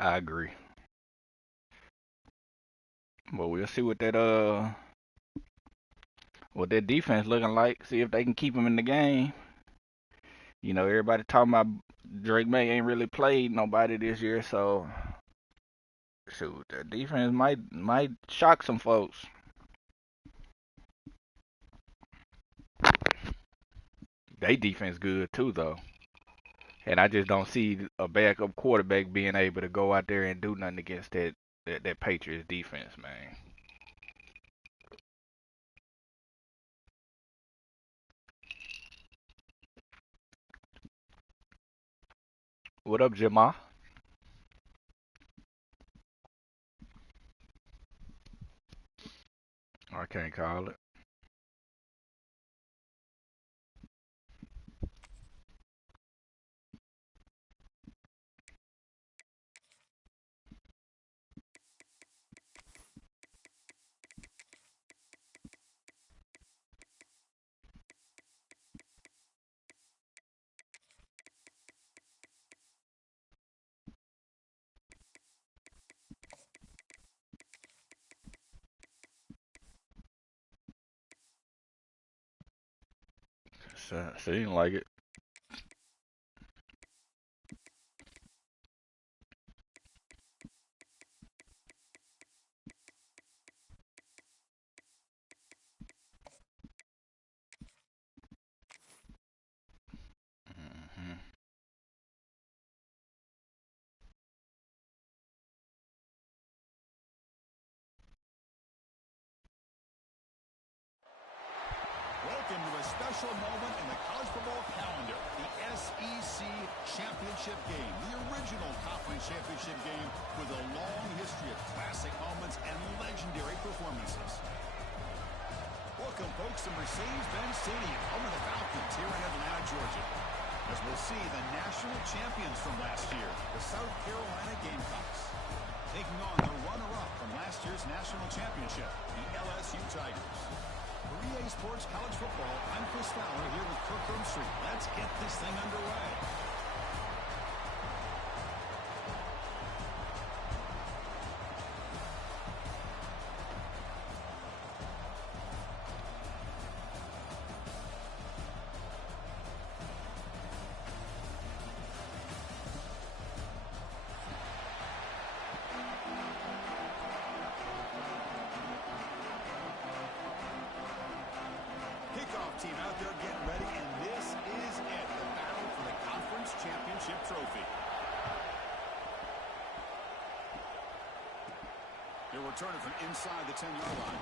I agree. But we'll see what that defense looking like. See if they can keep them in the game. You know, everybody talking about Drake May ain't really played nobody this year, so shoot, the defense might shock some folks. They defense good too though. And I just don't see a backup quarterback being able to go out there and do nothing against that Patriots defense, man. What up, Jamal? I can't call it. Seem like it. Hmm. Welcome to a special moment in the college football calendar, the SEC Championship Game, the original conference championship game with a long history of classic moments and legendary performances. Welcome, folks, to Mercedes-Benz Stadium, home of the Falcons here in Atlanta, Georgia. As we'll see the national champions from last year, the South Carolina Gamecocks, taking on the runner-up from last year's national championship, the LSU Tigers. For EA Sports College Football, I'm Chris Fowler here with Kirk Street. Let's get this thing underway. Kickoff team out there getting ready, and this is it, the battle for the conference championship trophy. He'll return it from inside the 10-yard line.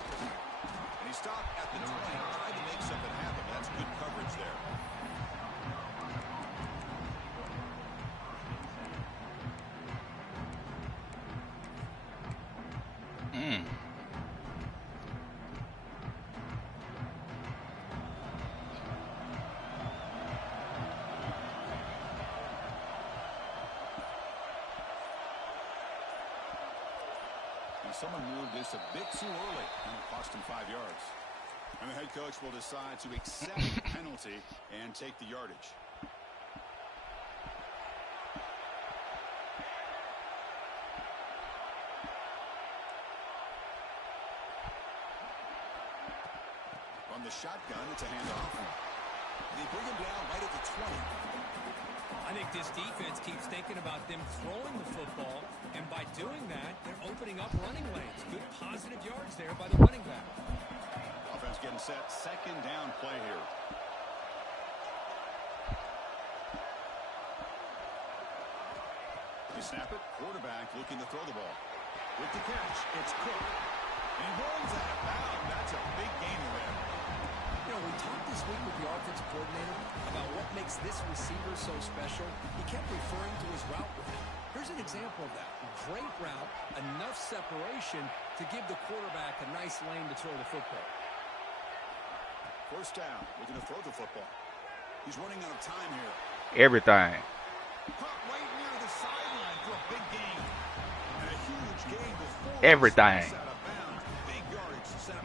And he stopped at the 20, tried to make something happen. That's good coverage there. Mm. Someone moved this a bit too early, and it cost him 5 yards. And the head coach will decide to accept the penalty and take the yardage. From the shotgun, it's a handoff. They bring him down right at the 20. I think this defense keeps thinking about them throwing the football, and by doing that, they're opening up running lanes. Good positive yards there by the running back. Offense getting set, second down play here. You snap it, quarterback looking to throw the ball. With the catch, it's Cook. And he rolls out of bounds. That's a big gain there. You know, we talked this week with the offensive coordinator about what makes this receiver so special. He kept referring to his route running. Here's an example of that. Great route, enough separation to give the quarterback a nice lane to throw the football. First down, looking to throw the football. He's running out of time here. Everything. Caught right near the sideline for a big gain. And a huge gain before Everything.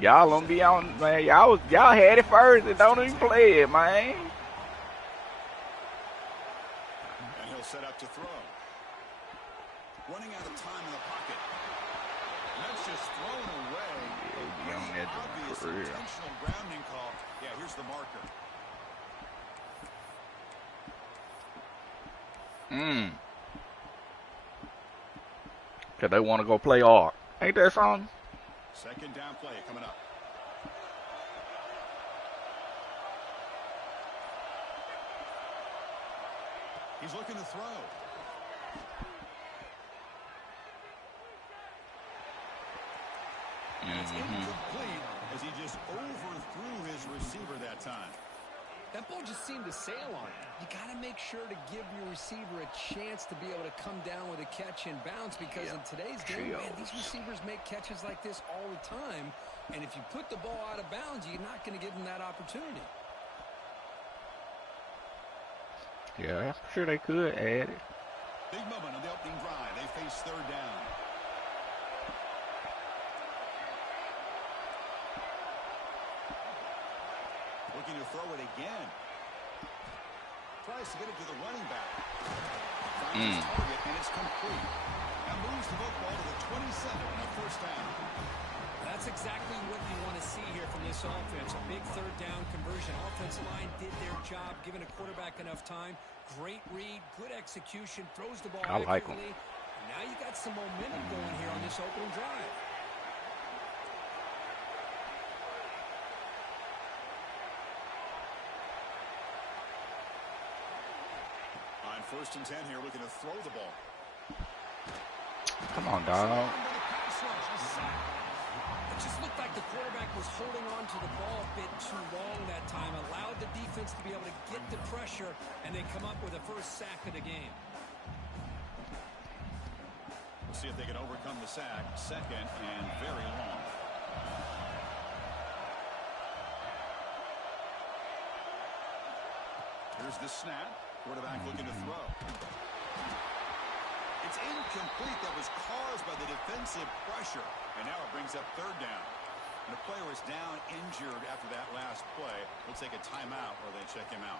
Y'all Y'all don't be on, man. Y'all had it first and don't even play it, man. And he'll set up to throw. Running out of time in the pocket. And that's just thrown away. Yeah, A be on pretty that joint obvious for real. intentional grounding call. Yeah, here's the marker. Cause they want to go play art. Ain't that something? Second down play coming up. He's looking to throw. And it's incomplete as he just overthrew his receiver that time. That ball just seemed to sail on him. You got to make sure to give your receiver a chance to be able to come down with a catch and bounce because in today's game, man, these receivers make catches like this all the time. And if you put the ball out of bounds, you're not going to give them that opportunity. Yeah, I'm sure they could add it. Big moment on the opening drive. They face third down. Looking to throw it again. Tries to get it to the running back. Finds his target, and it's complete. That moves the football to the 27 on a first down. That's exactly what you want to see here from this offense. A big third down conversion. Offensive line did their job, giving a quarterback enough time. Great read, good execution, throws the ball accurately. And now you got some momentum going here on this opening drive. On 1st and 10 here, looking to throw the ball. Come on, dog. It just looked like the quarterback was holding on to the ball a bit too long that time, allowed the defense to be able to get the pressure, and they come up with a first sack of the game. We'll see if they can overcome the sack. Second and very long. Here's the snap. Quarterback looking to throw. It's incomplete. That was caused by the defensive pressure. And now it brings up third down. And the player is down injured after that last play. Looks like a timeout or they check him out.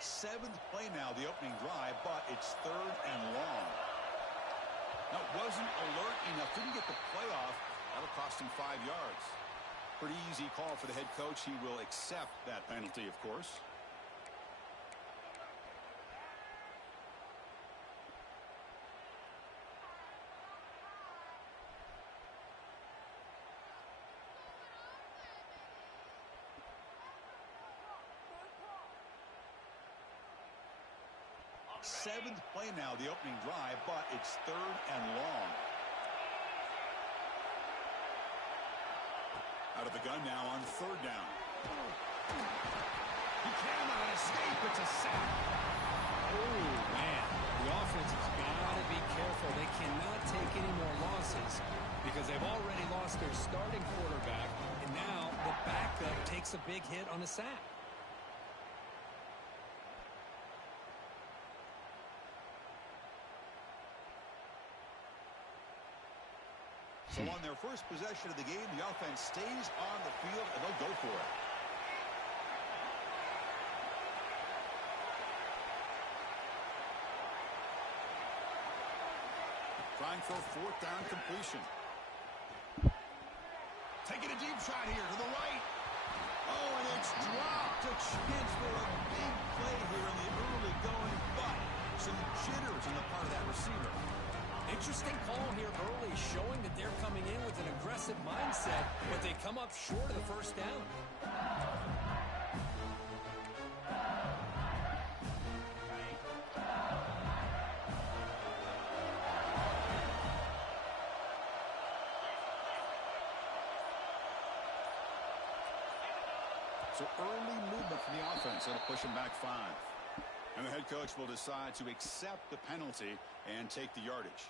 Seventh play now, the opening drive, but it's third and long. Now, wasn't alert enough, didn't get the play off. That'll cost him 5 yards. Pretty easy call for the head coach. He will accept that penalty, of course. Seventh play now, the opening drive, but it's third and long. Out of the gun now on third down. He cannot escape. It's a sack. Oh, man. The offense has got to be careful. They cannot take any more losses because they've already lost their starting quarterback, and now the backup takes a big hit on a sack. So on their first possession of the game, the offense stays on the field, and they'll go for it. Trying for a fourth down completion. Taking a deep shot here to the right. Oh, and it's dropped a chance for a big play here in the early going, but some jitters on the part of that receiver. Interesting call here early, showing that they're coming in with an aggressive mindset, but they come up short of the first down. So early movement from the offense. That'll push him back 5. And the head coach will decide to accept the penalty and take the yardage.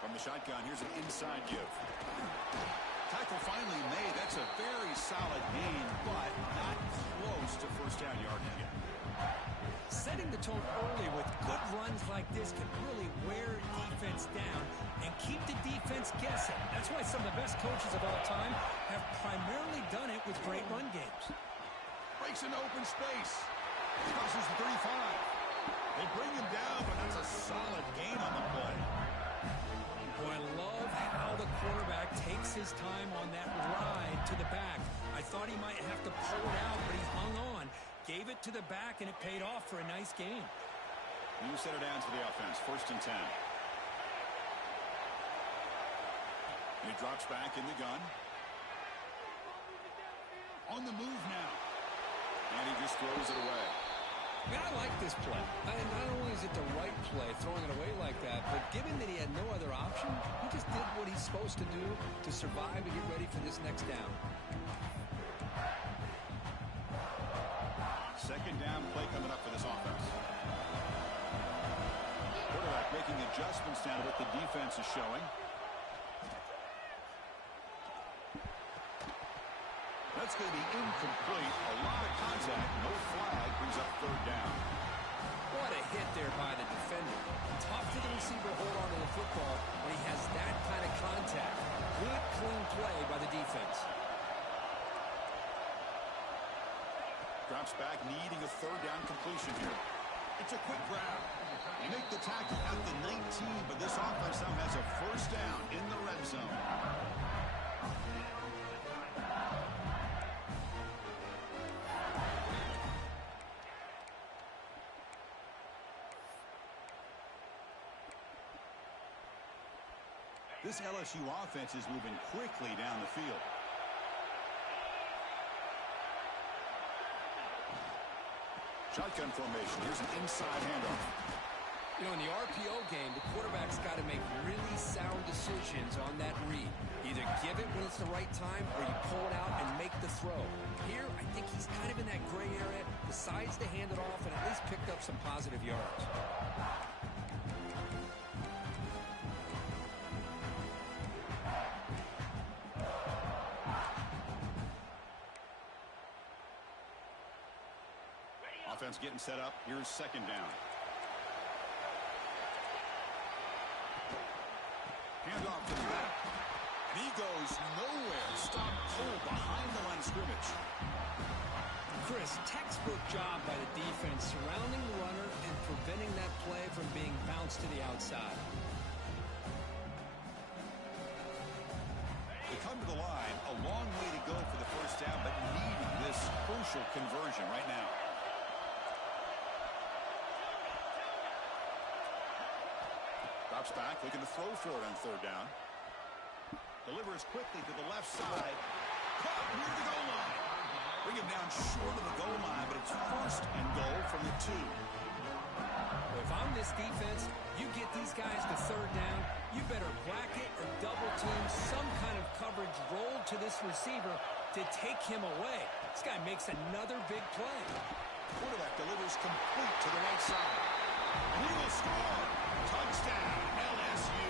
From the shotgun, here's an inside give. Tackle finally made. That's a very solid gain, but not close to first down yardage yet. Setting the tone early with good runs like this can really wear defense down and keep the defense guessing. That's why some of the best coaches of all time have primarily done it with great run games. Breaks into open space. Crosses the 35. They bring him down, but that's a solid gain on the play. Oh, I love how the quarterback takes his time on that ride to the back. I thought he might have to pull it out, but he hung on. Gave it to the back, and it paid off for a nice gain. New center down to the offense. 1st and 10. He drops back in the gun. On the move now. And he just throws it away. Man, I like this play. And not only is it the right play, throwing it away like that, but given that he had no other option, he just did what he's supposed to do to survive and get ready for this next down. 2nd down play coming up for this offense. Quarterback making adjustments down to what the defense is showing. That's going to be incomplete. A lot of contact. No flag. Brings up 3rd down. What a hit there by the defender. Tough for the receiver to hold on to the football when he has that kind of contact. Good, clean play by the defense. Drops back, needing a 3rd down completion here. It's a quick grab. They make the tackle at the 19, but this offense now has a 1st down in the red zone. This LSU offense is moving quickly down the field. Shotgun formation. Here's an inside handoff. You know, in the RPO game, the quarterback's got to make really sound decisions on that read. Either give it when it's the right time or you pull it out and make the throw. Here, I think he's kind of in that gray area, decides to hand it off and at least picked up some positive yards. Offense getting set up. Here's 2nd down. Handoff to the back. And he goes nowhere. Stop cold behind the line of scrimmage. Chris, textbook job by the defense surrounding the runner and preventing that play from being bounced to the outside. They come to the line. A long way to go for the 1st down, but needing this crucial conversion right now. Drops back, looking to throw for it on 3rd down. Delivers quickly to the left side. Caught near the goal line. Bring him down short of the goal line, but it's 1st and goal from the 2. If I'm this defense, you get these guys to 3rd down, you better bracket or double team some kind of coverage roll to this receiver to take him away. This guy makes another big play. Quarterback delivers complete to the right side. And he will score. Touchdown, LSU.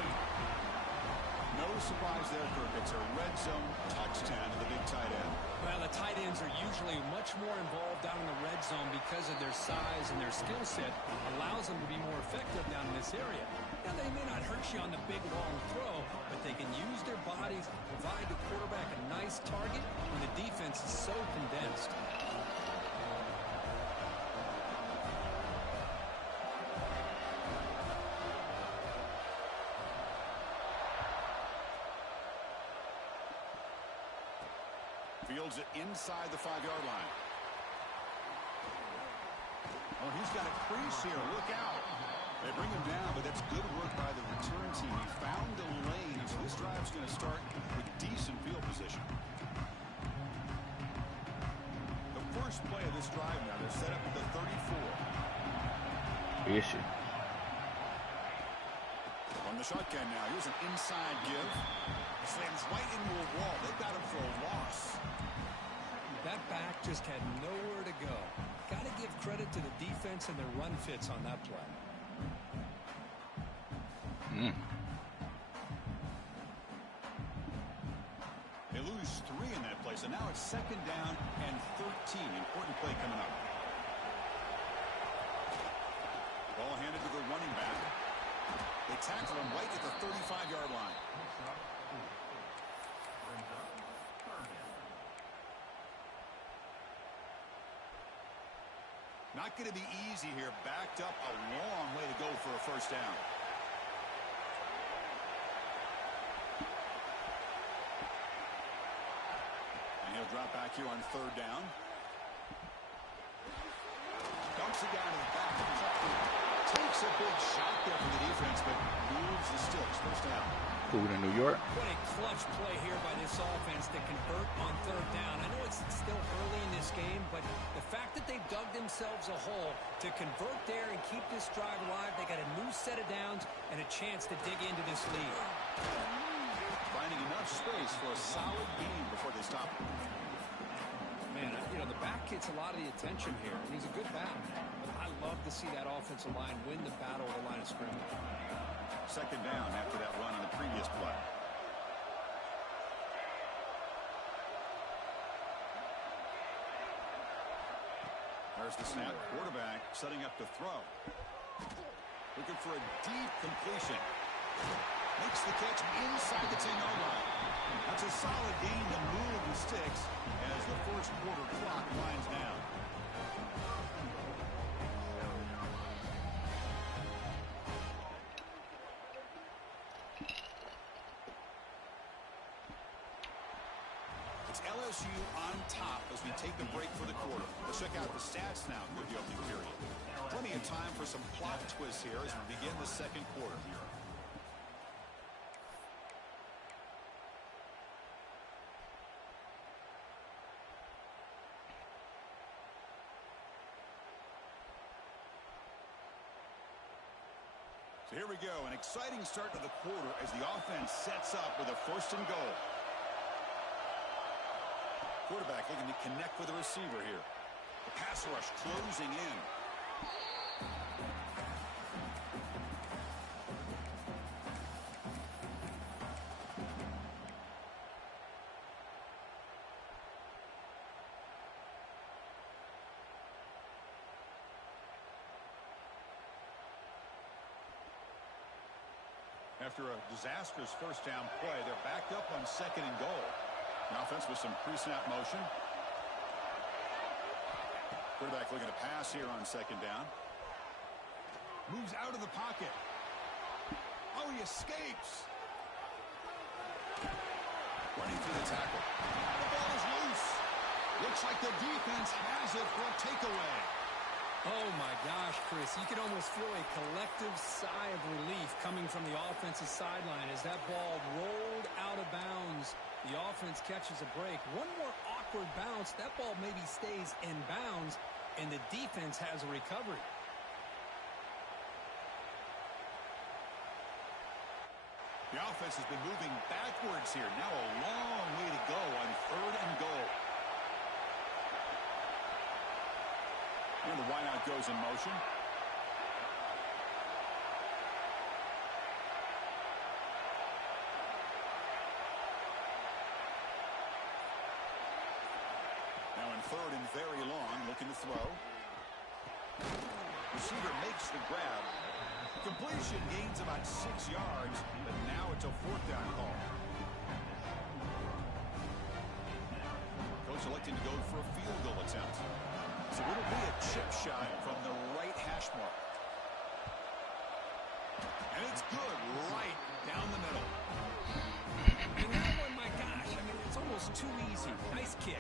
No surprise there, Kirk. It's a red zone touchdown to the big tight end. Well, the tight ends are usually much more involved down in the red zone because of their size and their skill set allows them to be more effective down in this area. Now, they may not hurt you on the big, long throw, but they can use their bodies, provide the quarterback a nice target when the defense is so condensed. Fields it inside the 5-yard line. Oh, he's got a crease here. Look out. They bring him down, but that's good work by the return team. He found the lane, so this drive's going to start with decent field position. The first play of this drive now, they're set up at the 34. Issue. On the shotgun now, here's an inside give. Slams right into a wall. They've got him for a loss. That back just had nowhere to go. Got to give credit to the defense and their run fits on that play. it's second down and 13. Important play coming up. Ball handed to the running back. They tackle him right at the 35-yard line. Not going to be easy here. Backed up a long way to go for a first down. And he'll drop back here on third down. Dumps it down to the back. Takes a big shot there from the defense, but moves the sticks. First down. Who in New York? What a clutch play here by this offense to convert on third down. I know it's still early in this game, but the fact that they've dug themselves a hole to convert there and keep this drive alive, they got a new set of downs and a chance to dig into this lead. Finding enough space for a solid gain before they stop him. Man, you know, the back gets a lot of the attention here. He's a good back. I love to see that offensive line win the battle of the line of scrimmage. Second down after that run on the previous play. There's the snap. Quarterback setting up to throw. Looking for a deep completion. Makes the catch inside the 10-yard line. That's a solid gain to move the sticks as the first quarter clock winds down. It's LSU on top as we take the break for the quarter. Let's check out the stats now for the opening period. Plenty of time for some plot twists here as we begin the second quarter. So here we go, an exciting start to the quarter as the offense sets up with a first and goal. Quarterback looking to connect with the receiver here. The pass rush closing in. After a disastrous first down play, they're backed up on second and goal. The offense with some pre-snap motion. Quarterback looking to pass here on second down. Moves out of the pocket. Oh, he escapes. Running through the tackle. The ball is loose. Looks like the defense has it for a takeaway. Oh, my gosh, Chris. You can almost feel a collective sigh of relief coming from the offensive sideline as that ball rolled out of bounds. The offense catches a break. One more awkward bounce. That ball maybe stays in bounds, and the defense has a recovery. The offense has been moving backwards here. Now a long way to go on third and goal. And the wideout goes in motion. Now in third and very long, looking to throw. Receiver makes the grab. Completion gains about 6 yards, but now it's a fourth down call. Coach electing to go for a field goal attempt. So it'll be a chip shot from the right hash mark. And it's good right down the middle. And that one, my gosh, I mean, it's almost too easy. Nice kick.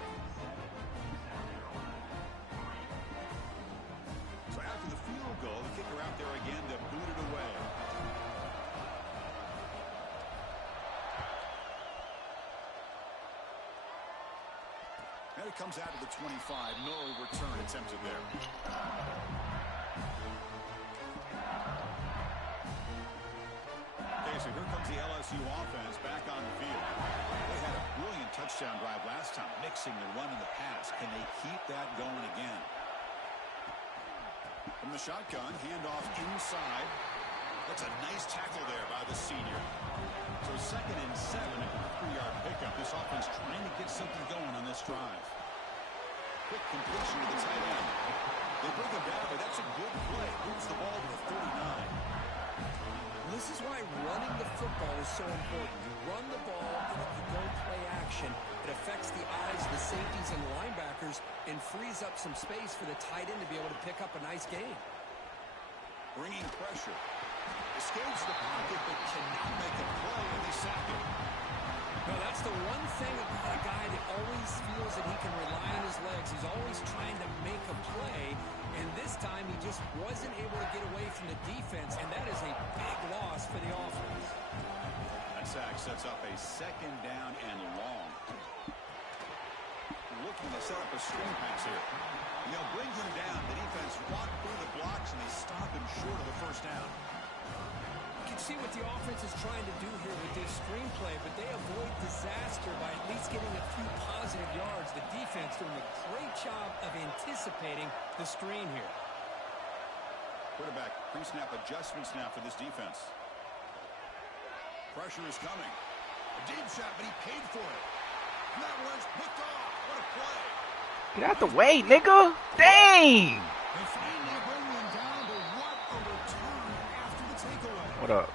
So after the field goal, the kicker out there again to boot it away. And it comes out to the 25. No return attempted there. Okay, so here comes the LSU offense back on the field. They had a brilliant touchdown drive last time, mixing the run and the pass. Can they keep that going again? From the shotgun, handoff inside. That's a nice tackle there by the senior. So second and 7 at the 3-yard pickup. this offense trying to get something going on this drive. Quick completion to the tight end. They bring him down, but that's a good play. Moves the ball to the 39. This is why running the football is so important. You run the ball, and if you don't play action, it affects the eyes of the safeties and linebackers and frees up some space for the tight end to be able to pick up a nice gain. Bringing pressure. Escapes the pocket, but cannot make a play, and they sack him. No, that's the one thing about a guy that always feels that he can rely on his legs. He's always trying to make a play, and this time he just wasn't able to get away from the defense, and that is a big loss for the offense. That sack sets up a second down and long. Looking to set up a screen pass here. They'll bring him down. The defense walk through the blocks, and they stop him short of the first down. You can see what the offense is trying to do here with this screenplay, but they avoid disaster by at least getting a few positive yards. The defense doing a great job of anticipating the screen here. Quarterback pre-snap adjustments now for this defense. Pressure is coming. A deep shot, but he paid for it. And that one's picked off. What a play. Get out the way, nigga. Dang. They finally bring him down, but what a return after the takeaway. What up?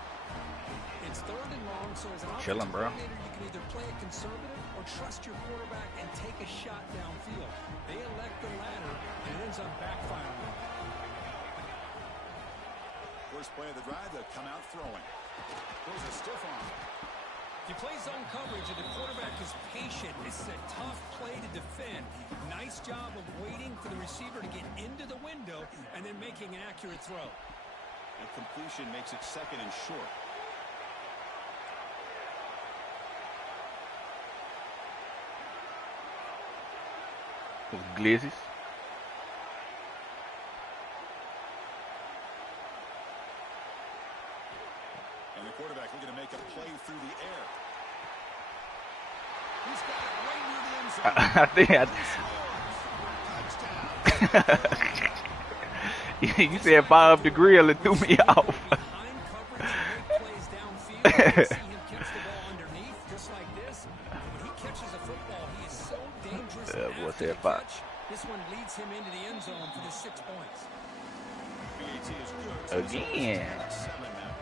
It's third and long, so as an Chilling, offensive bro. coordinator, you can either play it conservative or trust your quarterback and take a shot downfield. They elect the latter, and it ends up backfiring. First play of the drive, they'll come out throwing. Throws a stiff arm. You play zone coverage, and the quarterback is patient. This is a tough play to defend. Nice job of waiting for the receiver to get into the window and then making an accurate throw. And completion makes it second and short. Glizzies. And the quarterback looking to make a play through the air. He's got it right near the end zone. I think Touchdown. you said fire up the grill and threw me off. Behind coverage and make plays downfield. You can see him catch the ball underneath just like this. When he catches a football, he is so dangerous after the catch. This one leads him into the end zone for the 6 points. BAT is good. Again. 7 now.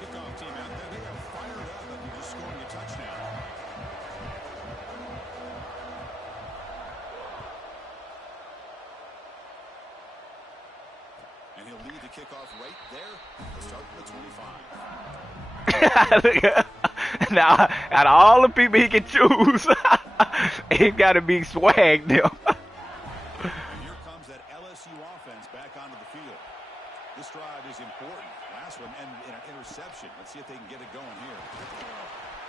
Kickoff team out there. They are fired up after just scoring a touchdown. And he'll lead the kickoff right there. He'll start with the 25. Now, out of all the people he can choose, he got to be swagged now. And here comes that LSU offense back onto the field. This drive is important. Last one ended in an interception. Let's see if they can get it going here.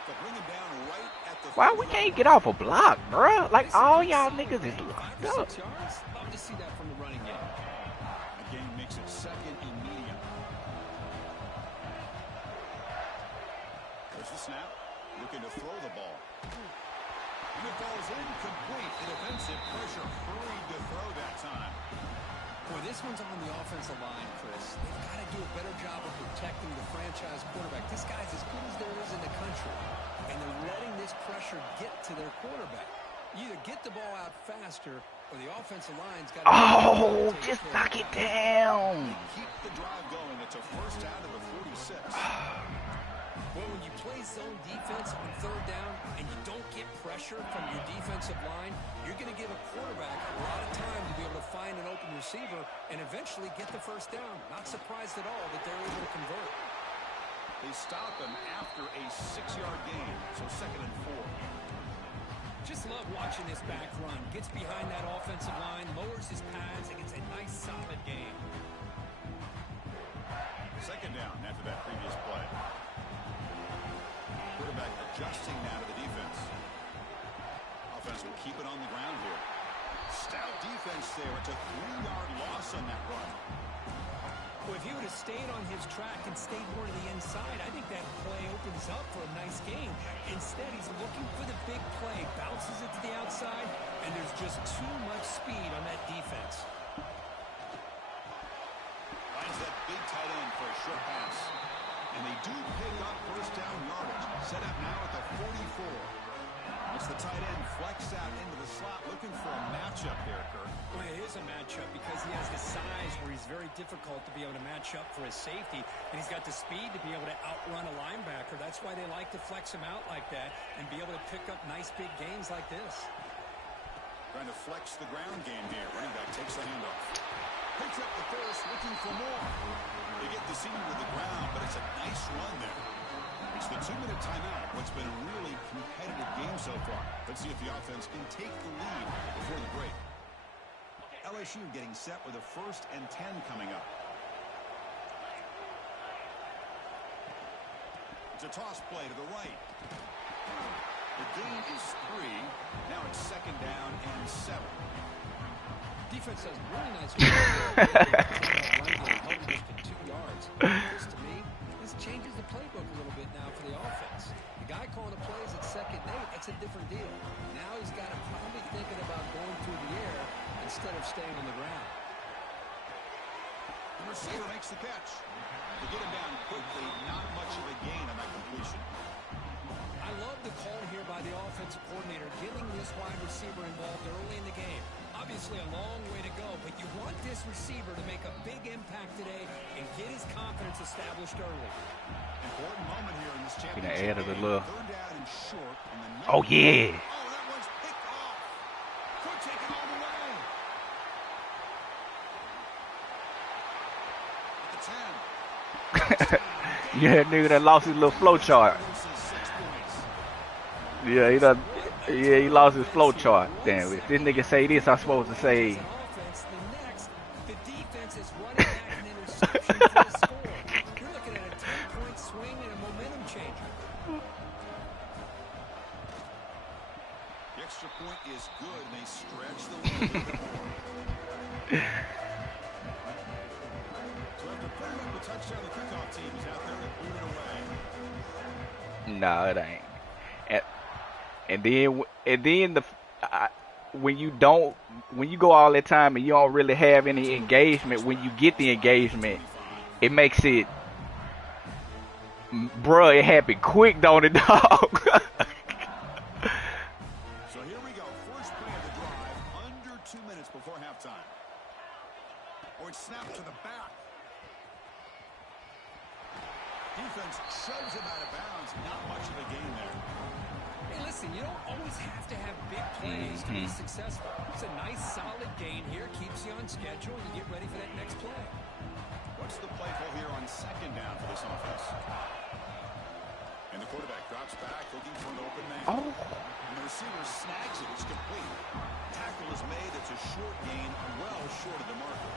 They'll bring him down right at the... Why we can't get off a block, bruh? Like, all y'all niggas is locked 5 or up. 6 yards. Love to see that from the running game. The game makes it second and medium. There's the snap. Looking to throw the ball. And it falls incomplete. The defensive pressure hurried to throw that time. Boy, this one's on the offensive line, Chris. They've got to do a better job of protecting the franchise quarterback. This guy's as good as there is in the country, and they're letting this pressure get to their quarterback. You either get the ball out faster, or the offensive line's got to... Oh, just knock it down. Keep the drive going. It's a first down to the 46. Well, when you play zone defense on third down and you don't get pressure from your defensive line, you're going to give a quarterback a lot of time to be able to find an open receiver and eventually get the first down. Not surprised at all that they're able to convert. They stop him after a 6-yard gain, so second and 4. Just love watching this back run. Gets behind that offensive line, lowers his pads, and gets a nice solid gain. Second down after that previous play. Quarterback adjusting now to the defense. Offense will keep it on the ground here. Stout defense there. It's a 3-yard loss on that run. Well, if he would have stayed on his track and stayed more to the inside, I think that play opens up for a nice game. Instead, he's looking for the big play, bounces it to the outside, and there's just too much speed on that defense. Finds that big tight end for a short pass. And they do pick up first down yardage. Set up now at the 44. It's the tight end flex out into the slot, looking for a matchup there, Kirk. Well, it is a matchup because he has the size where he's very difficult to be able to match up for his safety, and he's got the speed to be able to outrun a linebacker. That's why they like to flex him out like that and be able to pick up nice big gains like this. Trying to flex the ground game here. Running back takes the handoff. Picks up the first, looking for more. They get the senior to the ground, but it's a nice run there. It's the 2-minute timeout. What's been a really competitive game so far. Let's see if the offense can take the lead before the break. LSU getting set with a 1st and 10 coming up. It's a toss play to the right. The gain is 3. Now it's 2nd down and 7. Defense does really nice job. Held just to 2 yards. This, to me, this changes the playbook a little bit now for the offense. The guy calling the plays at 2nd and 8, that's a different deal. Now he's got to probably thinking about going through the air instead of staying on the ground. The receiver makes the catch. To get him down quickly, not much of a gain on that completion. I love the call here by the offensive coordinator, getting this wide receiver involved early in the game. Obviously a long way to go, but you want this receiver to make a big impact today and get his confidence established early. Important moment here in this championship. Gonna add a little. 3rd down and short. And Oh yeah. Oh, that one's picked off. Could take it all the way. At the 10. Yeah, nigga that lost his little flow chart. Yeah, he done. Yeah, he lost his flow chart. Damn, if this nigga say this, I'm supposed to say. The defense is running back an interception for a score. You're looking at a 10-point swing and a momentum changer. The extra point is good, and they stretch the lead a bit more. So after putting up a touchdown, the kickoff team is out there to boot it away. Nah, it ain't. And then when you go all that time and you don't really have any engagement, when you get the engagement, it makes it, bruh, it happened quick, don't it, dog? So here we go, first play of the drive, under 2 minutes before halftime. Oh, it's snapped to the back. Defense shoves him out of bounds. Not much of a gain there. Hey, listen, you don't always have to have big plays to be successful. It's a nice, solid gain here. Keeps you on schedule, and you get ready for that next play. What's the play call here on 2nd down for this offense? And the quarterback drops back, looking for an open man. Oh. And the receiver snags it. It's complete. Tackle is made. It's a short gain, well short of the marker.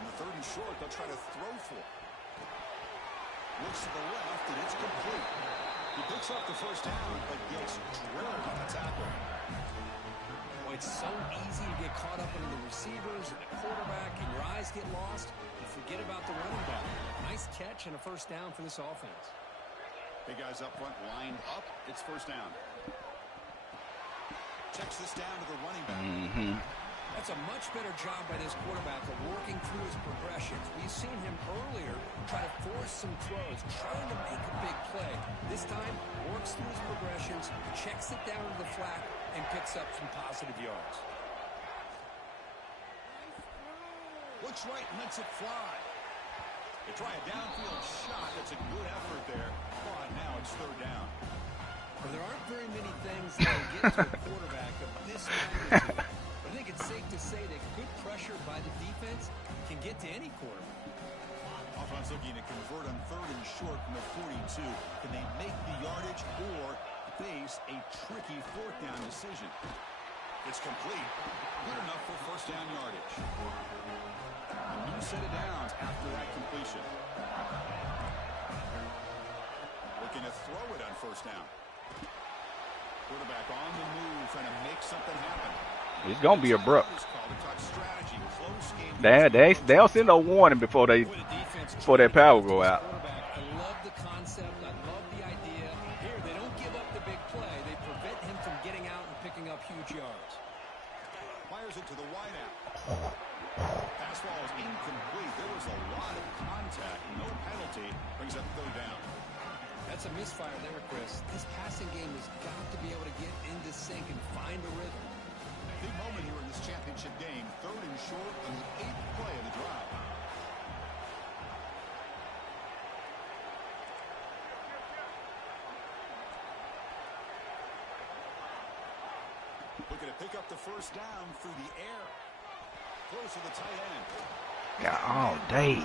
And the 3rd and short, they'll try to throw for. Looks to the left, and it's complete. He picks up the first down, but gets drilled on the tackle. Boy, it's so easy to get caught up into the receivers and the quarterback, and your eyes get lost. You forget about the running back. Nice catch and a first down for this offense. Big guys up front lined up. It's first down. Checks this down to the running back. That's a much better job by this quarterback of working through his progressions. We've seen him earlier try to force some throws, trying to make a big play. This time, works through his progressions, checks it down to the flat, and picks up some positive yards. Looks right and lets it fly. They try a downfield shot. That's a good effort there. But now it's 3rd down. Well, there aren't very many things that can get to a quarterback of this magnitude. I think it's safe to say that good pressure by the defense can get to any quarterback. Offense looking to convert on 3rd and short from the 42. Can they make the yardage or face a tricky 4th down decision? It's complete. Good enough for first down yardage. A new set of downs after that completion. Looking to throw it on first down. Quarterback on the move, trying to make something happen. It's gonna be abrupt. They don't send no warning before that power go out. I love the concept. I love the idea. Here, they don't give up the big play. They prevent him from getting out and picking up huge yards. Fires it to the wideout. Pass ball is incomplete. There was a lot of contact. No penalty. brings up third down. That's a misfire there, Chris. This passing game has got to be able to get into sync and find a rhythm. Big moment here in this championship game. Third and short on the 8th play of the drive. Looking to pick up the first down through the air. Close to the tight end. Yeah, all day.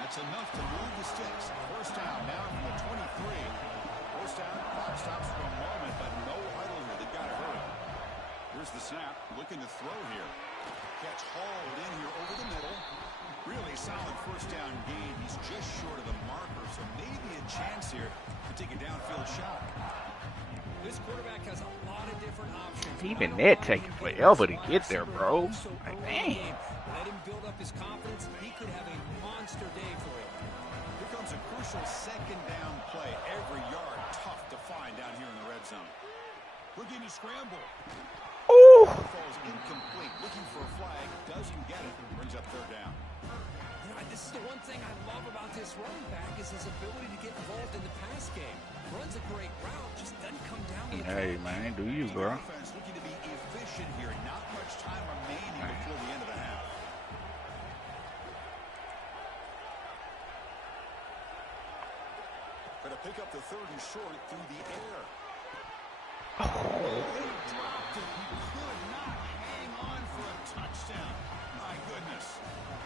That's enough to move the sticks. First down now from the 23. First down, clock stops for a moment, but no huddle here. They've got to hurry. Here's the snap. Looking to throw here. Catch hauled in here over the middle. Really solid first down gain. He's just short of the marker, so maybe a chance here to take a downfield shot. This quarterback has a lot of different options. Even that taking forever to get there, bro. Like, man. Let him build up his confidence. He could have a monster day for him. Here comes a crucial second down play. Every yard tough to find down here in the red zone. Looking to scramble. Ooh. Falls incomplete. Looking for a flag. Doesn't get it. Brings up third down. You know, this is the one thing I love about this running back is his ability to get involved in the pass game. Runs a great route, just doesn't come down with Hey, man, do you, bro? Offense looking to be efficient here. Not much time remaining before the end of the half. Going to pick up the third and short through the air. Oh. He dropped it. He could not hang on for a touchdown. My goodness.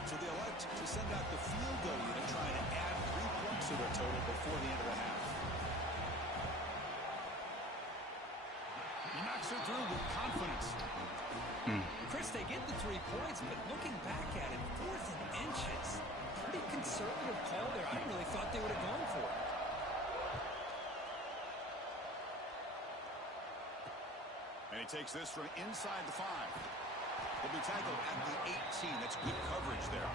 So they elect to send out the field goal unit, trying to add 3 points to their total before the end of the half. He knocks it through with confidence. Chris, they get the 3 points, but looking back at it, 4th and inches. Pretty conservative call there. I really thought they would have gone for it. And he takes this from inside the 5. He'll be tackled at the 18. That's good coverage there.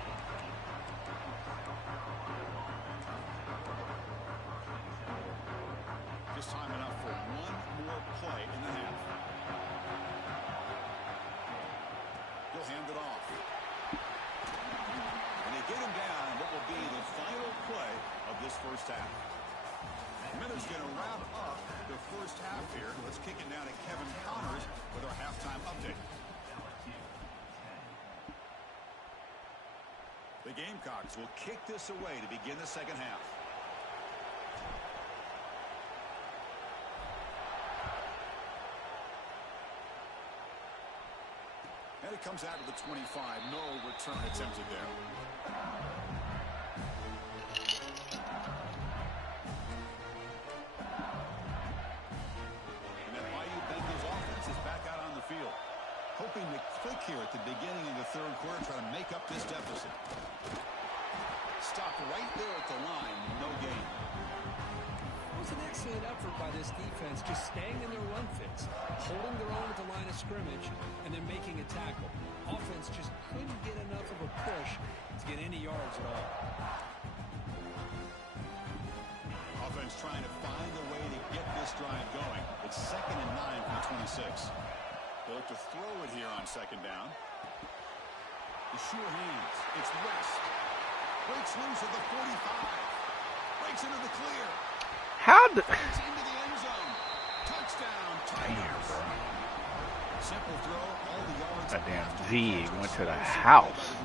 Just time enough for one more play in the half. He'll hand it off. And they get him down what will be the final play of this first half. Miller's going to wrap up the first half here. Let's kick it down to Kevin Connors with our halftime update. The Gamecocks will kick this away to begin the second half. And it comes out of the 25. No return attempted there. Hoping to click here at the beginning of the third quarter, try to make up this deficit. Stop right there at the line, no gain. It was an excellent effort by this defense, just staying in their run fits, holding their own at the line of scrimmage, and then making a tackle. Offense just couldn't get enough of a push to get any yards at all. Offense trying to find a way to get this drive going. It's 2nd and 9 from the 26. They'll look to throw it here on second down. The sure hands. It's West. Breaks loose at the 45. Breaks into the clear. How the... Breaks into the end zone. Touchdown, Tigers. Simple throw. All the yards. That damn Z went to the house.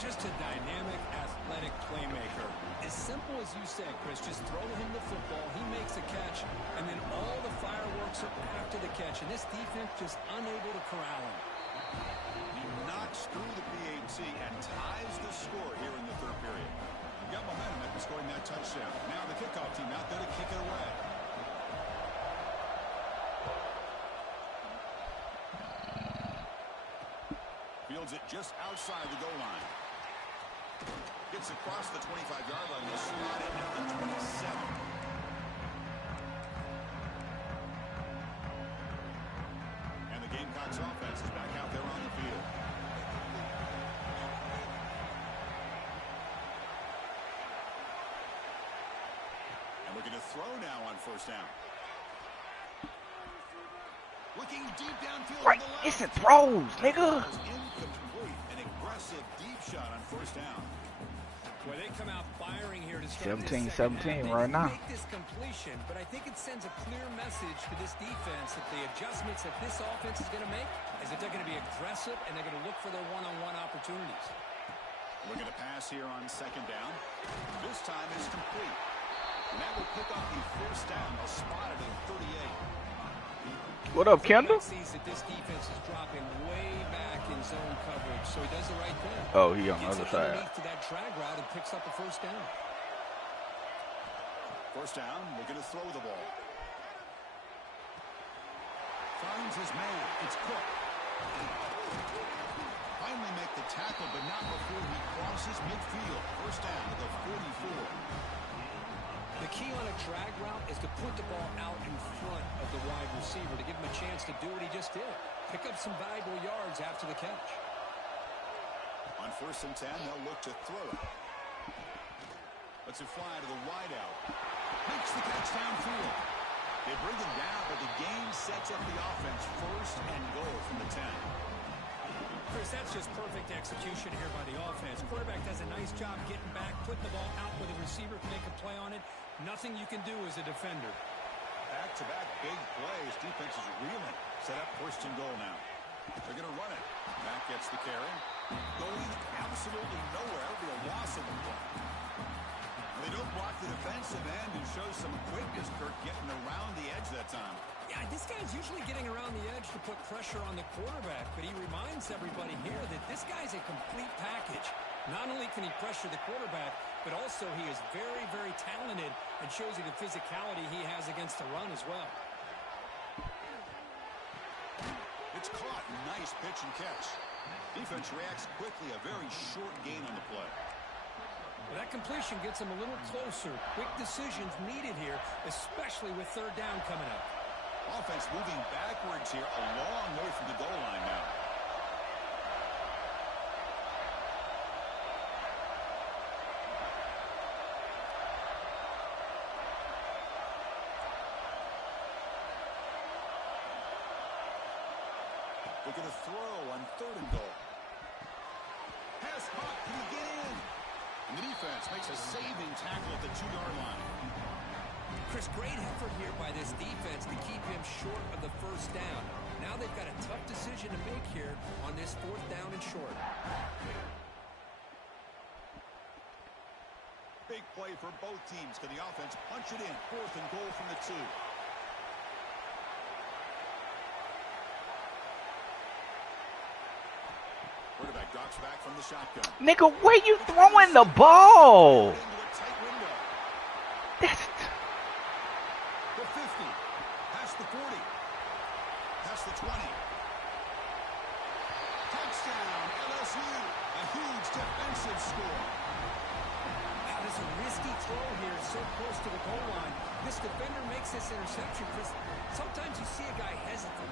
Just a dynamic, athletic playmaker. As simple as you said, Chris, just throw him the football, he makes a catch, and then all the fireworks are after the catch, and this defense just unable to corral him. He knocks through the PAT and ties the score here in the third period. He got momentum after scoring that touchdown. Now the kickoff team out there to kick it away. Fields it just outside the goal line. Gets across the 25-yard line. He'll slide it at the 27. And the Gamecocks offense is back out there on the field. And we're going to throw now on first down. Looking deep downfield. Right, it's the throws, nigga. Incomplete. An aggressive deep shot on first down. Well, they they come out firing here to start this 17-17 They right didn't now. make this completion, but I think it sends a clear message to this defense that the adjustments that this offense is going to make is that they're going to be aggressive and they're going to look for their one-on-one opportunities. Looking to pass here on second down. This time is complete. And that will pick up the first down. They'll spot it at 38. What up, Kendall? Sees that this defense is dropping way back in zone coverage, so he does the right thing. Oh, he on the Gets other it side. underneath to that drag route and picks up a first down. First down, looking to throw the ball. Finds his man. It's Cook. Finally make the tackle, but not before he crosses midfield. First down to the 44. The key on a drag route is to put the ball out in front of the wide receiver to give him a chance to do what he just did. Pick up some valuable yards after the catch. On first and 10, they'll look to throw it. Lets it fly to the wideout. Makes the catch downfield. They bring him down, but the game sets up the offense first and goal from the 10. Chris, that's just perfect execution here by the offense. Quarterback does a nice job getting back, putting the ball out where the receiver can make a play on it. Nothing you can do as a defender. Back-to-back big plays. Defense is reeling. Set up first and goal now. They're going to run it. Matt gets the carry. Going absolutely nowhere. That'll be a loss of the play. They don't block the defensive end and show some quickness, Kirk, getting around the edge that time. Yeah, this guy's usually getting around the edge to put pressure on the quarterback, but he reminds everybody here that this guy's a complete package. Not only can he pressure the quarterback, but also he is very, very talented and shows you the physicality he has against the run as well. It's caught. Nice pitch and catch. Defense reacts quickly. A very short gain on the play. Well, that completion gets him a little closer. Quick decisions needed here, especially with third down coming up. Offense moving backwards here, a long way from the goal line now. Looking to throw on third and goal. Pass caught. Can he get in? And the defense makes a saving tackle at the 2-yard line. Chris, great effort here by this defense to keep him short of the first down. Now they've got a tough decision to make here on this fourth down and short. Big play for both teams. Can the offense punch it in? Fourth and goal from the 2. Quarterback drops back from the shotgun. Nigga, where you throwing the ball? Into a tight window. That's The 50. Past the 40. Past the 20. Touchdown, LSU. A huge defensive score. Wow, this is a risky throw here, so close to the goal line. This defender makes this interception, Chris. Sometimes you see a guy hesitant.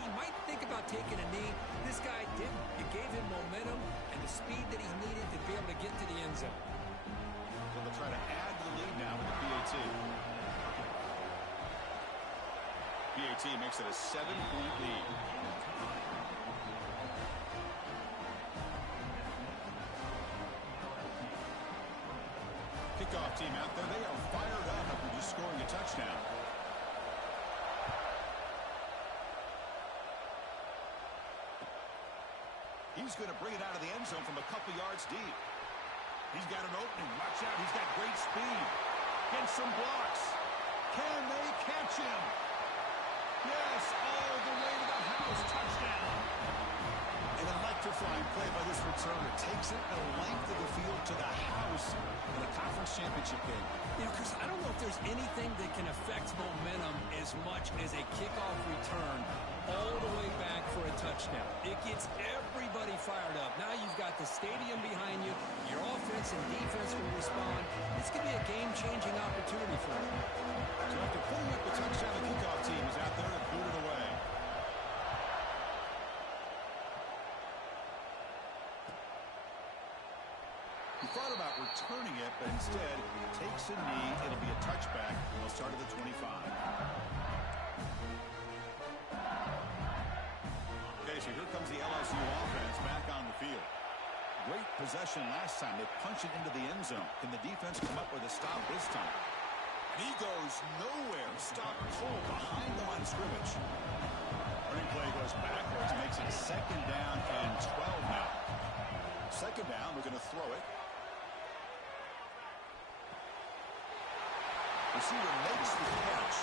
He might think about taking a knee. This guy didn't. It gave him momentum and the speed that he needed to be able to get to the end zone. So they'll try to add to the lead now with the PAT. PAT makes it a 7-point lead. Kickoff team out there. They are fired up after just scoring a touchdown. He's going to bring it out of the end zone from a couple yards deep. He's got an opening. Watch out. He's got great speed. Gets some blocks. Can they catch him? Yes, all the way to the house. Touchdown. An electrifying play by this returner. Takes it the length of the field to the house in a conference championship game. You know, Chris, I don't know if there's anything that can affect momentum as much as a kickoff return all the way back for a touchdown. It gets everybody fired up. Now you've got the stadium behind you. Your offense and defense will respond. This could be a game-changing opportunity for you. So after putting up the touchdown, the kickoff team is out there to boot it away. He thought about returning it, but instead takes a knee. It'll be a touchback. They'll start at the 25. Okay, so here comes the LSU offense back on the field. great possession last time. They punched it into the end zone. Can the defense come up with a stop this time? And he goes nowhere. Stop cold behind the line of scrimmage. Running play goes backwards, makes it 2nd down and 12 now. 2nd down, we're going to throw it. Receiver makes the catch.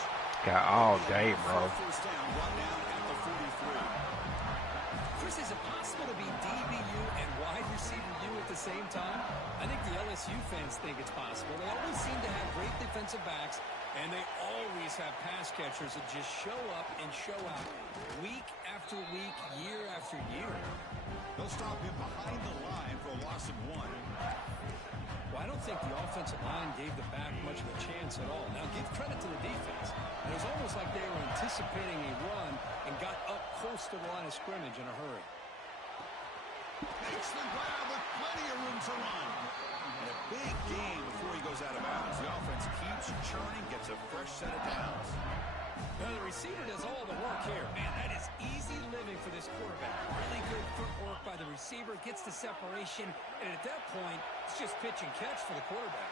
Got all day, bro. First down, brought down at the 43. Chris, is it possible to be DBU and wide receiver U at the same time? I think the LSU fans think it's possible. They always seem to have great defensive backs, and they always have pass catchers that just show up and show out week after week, year after year. They'll stop him behind the line for a loss of 1. Well, I don't think the offensive line gave the back much of a chance at all. Now, give credit to the defense. It was almost like they were anticipating a run and got up close to the line of scrimmage in a hurry. Makes the grab with plenty of room to run. And a big gain before he goes out of bounds. The offense keeps churning, gets a fresh set of downs. Now, the receiver does all the work here. Man, that is easy living for this quarterback. Really good footwork by the receiver, gets the separation, and at that point, it's just pitch and catch for the quarterback.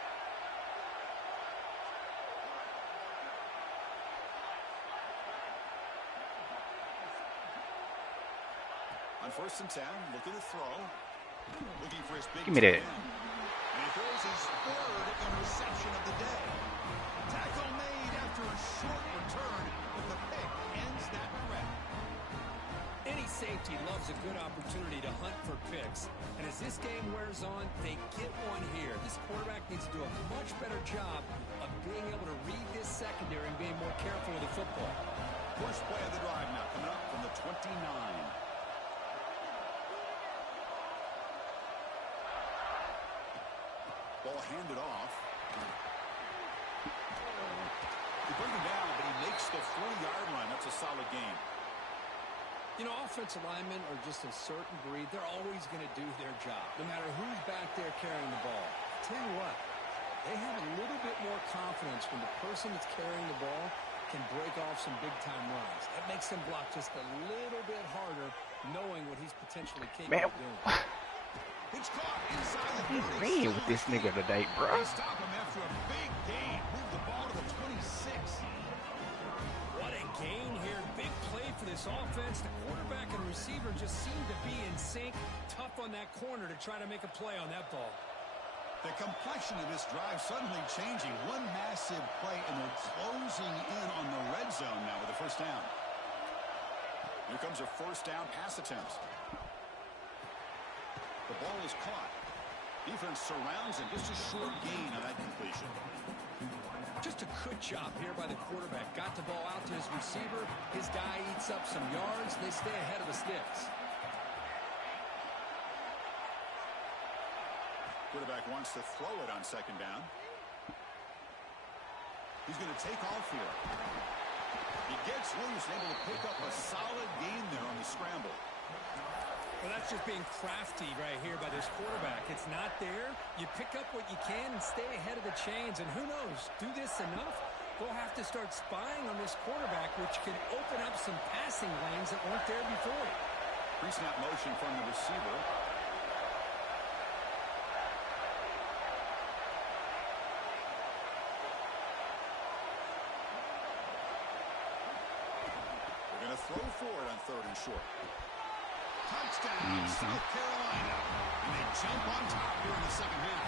On 1st and 10, looking to throw. Looking for his big Give me that. And he throws his 3rd interception of the day. Tackle made after a short return, but the pick ends that threat. Any safety loves a good opportunity to hunt for picks. And as this game wears on, they get one here. This quarterback needs to do a much better job of being able to read this secondary and being more careful with the football. First play of the drive now coming up from the 29. Ball handed off. They bring him down, but he makes the 4-yard line. That's a solid game. You know, offensive linemen are just a certain breed. They're always going to do their job, no matter who's back there carrying the ball. I'll tell you what, they have a little bit more confidence when the person that's carrying the ball can break off some big-time runs. That makes them block just a little bit harder, knowing what he's potentially capable of doing. It's caught inside the He's 30. ran with this nigga today, bro. They stop him after a big gain. Move the ball to the 26. What a gain here. Big play for this offense. The quarterback and receiver just seem to be in sync. Tough on that corner to try to make a play on that ball. The complexion of this drive suddenly changing. One massive play, and they're closing in on the red zone now with the 1st down. Here comes a 1st down pass attempt. The ball is caught. Defense surrounds him. Just a short gain on that completion. Just a good job here by the quarterback. Got the ball out to his receiver. His guy eats up some yards. They stay ahead of the sticks. Quarterback wants to throw it on 2nd down. He's going to take off here. He gets loose and able to pick up a solid gain there on the scramble. Well, that's just being crafty right here by this quarterback. It's not there. You pick up what you can and stay ahead of the chains. And who knows, do this enough, they'll have to start spying on this quarterback, which can open up some passing lanes that weren't there before. Pre-snap motion from the receiver. They're going to throw forward on 3rd and short. Touchdown, South Carolina. And they jump on top here in the 2nd half.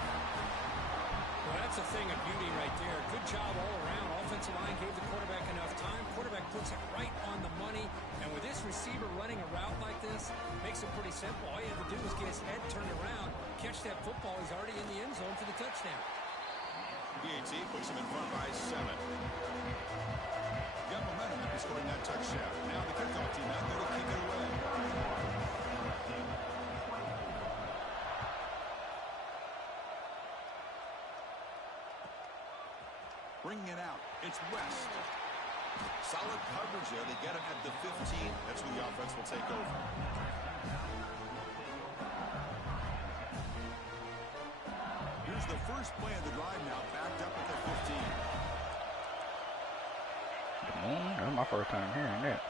Well, that's a thing of beauty right there. Good job all around. Offensive line gave the quarterback enough time. Quarterback puts it right on the money. And with this receiver running a route like this, makes it pretty simple. All you have to do is get his head turned around, catch that football. He's already in the end zone for the touchdown. PAT puts him in front by 7. Got momentum after scoring that touchdown. Now the kickoff team out there to kick it away. Bringing it out. It's West. Solid coverage there. They get it at the 15. That's when the offense will take over. Here's the first play of the drive now, backed up at the 15. That's my 1st time hearing that.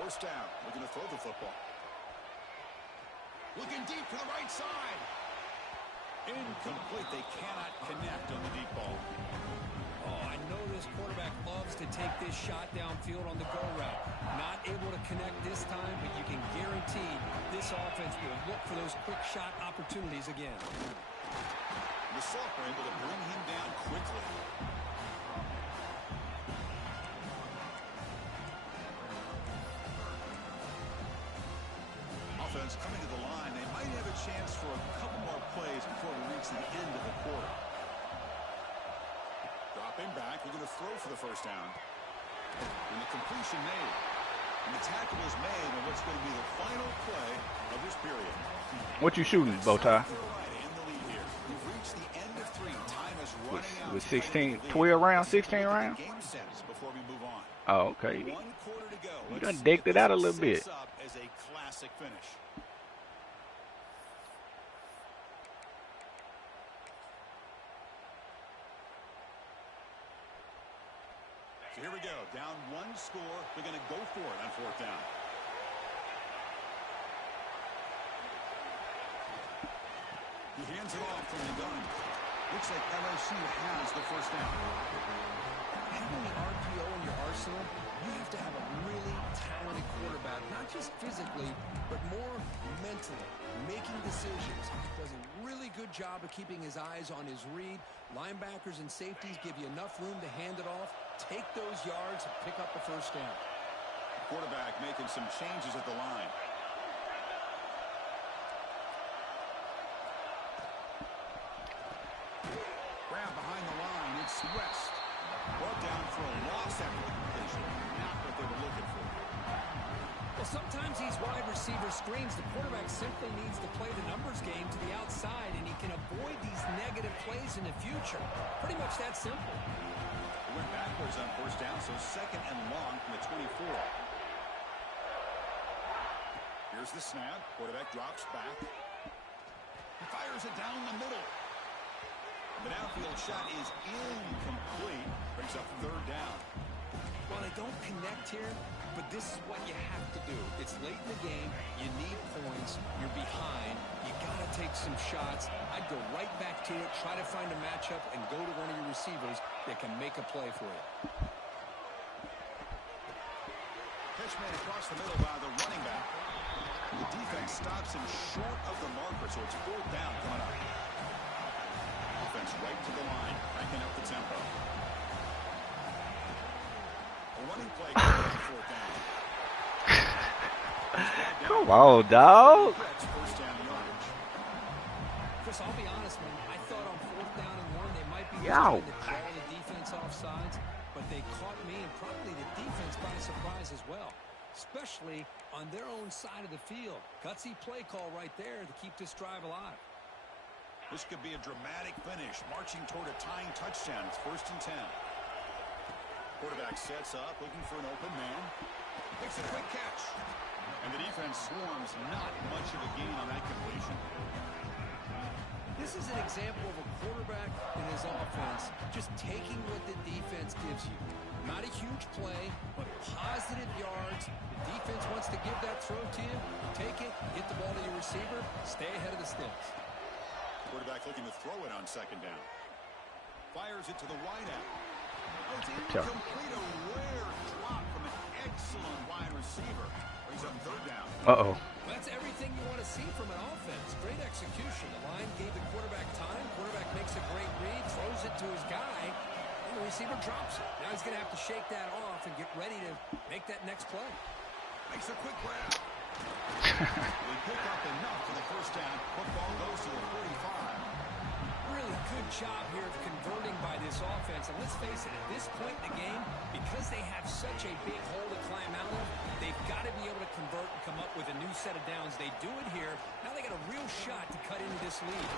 First down, looking to throw the football. Looking deep for the right side. Incomplete. They cannot connect on the deep ball. Oh, I know this quarterback loves to take this shot downfield on the go route. Not able to connect this time, but you can guarantee this offense will look for those quick shot opportunities again. The Sophomore able to bring him down quickly. Offense coming to the line. They might have a chance for a couple more plays before we reach the end of the quarter. Dropping back, we're going to throw for the first down. And the completion made. And the tackle is made on what's going to be the final play of this period. What you shooting, Bowtie? With 16, 12 rounds, 16 rounds? Oh, okay. You done decked it out a little bit. As a classic finish. So here we go. Down one score. They're going to go for it on fourth down. He hands it off from the gun. Looks like LSU has the first down. Having the RPO in your arsenal, you have to have a really talented quarterback, not just physically, but more mentally, making decisions. Does a really good job of keeping his eyes on his read. Linebackers and safeties give you enough room to hand it off, take those yards, and pick up the first down. Quarterback making some changes at the line. Grab behind the line. It's West. Brought down for a loss after the completion. Not what they were looking for. Well, sometimes these wide receiver screens, the quarterback simply needs to play the numbers game to the outside, and he can avoid these negative plays in the future. Pretty much that simple. He went backwards on first down, so second and long from the 24. Here's the snap. Quarterback drops back. He fires it down the middle. The downfield shot is incomplete. Brings up third down. Well, they don't connect here, but this is what you have to do. It's late in the game. You need points. You're behind. You got to take some shots. I'd go right back to it, try to find a matchup, and go to one of your receivers that can make a play for you. Pitch made across the middle by the running back. The defense stops him short of the marker, so it's fourth down coming up. Defense right to the line, cranking up the tempo. A running play fourth down. Come on, dog. First down yardage. Chris, I'll be honest, man. I thought on fourth down and one, they might be Yow. trying to draw the defense off sides, but they caught me and probably the defense by surprise as well, especially on their own side of the field. Gutsy play call right there to keep this drive alive. This could be a dramatic finish, marching toward a tying touchdown. It's 1st and 10. Quarterback sets up, looking for an open man. Makes a quick catch. And the defense swarms, not much of a gain on that completion. This is an example of a quarterback in his offense just taking what the defense gives you. Not a huge play, but positive yards. The defense wants to give that throw to you. Take it, get the ball to your receiver, stay ahead of the sticks. Quarterback looking to throw it on second down. Fires it to the wideout. Oh, it's incomplete. A rare drop from an excellent wide receiver. Brings up third down. Uh-oh. That's everything you want to see from an offense. Great execution. The line gave the quarterback time. Quarterback makes a great read, throws it to his guy, and the receiver drops it. Now he's going to have to shake that off and get ready to make that next play. Makes a quick grab. We pick up enough for the first down. Football goes to the 45. Really good job here of converting by this offense. And let's face it, at this point in the game, because they have such a big hole to climb out of, they've got to be able to convert and come up with a new set of downs. They do it here. Now they got a real shot to cut into this lead.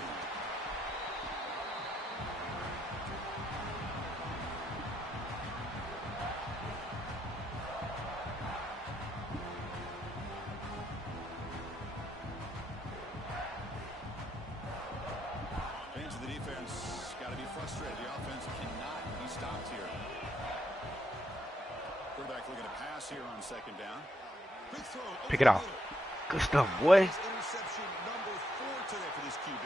Fans of the defense got to be frustrated. The offense cannot be stopped here. Quarterback looking to pass here on second down. Quick throw Pick over it the off. middle. Good stuff, boy. His interception number 4 today for this QB.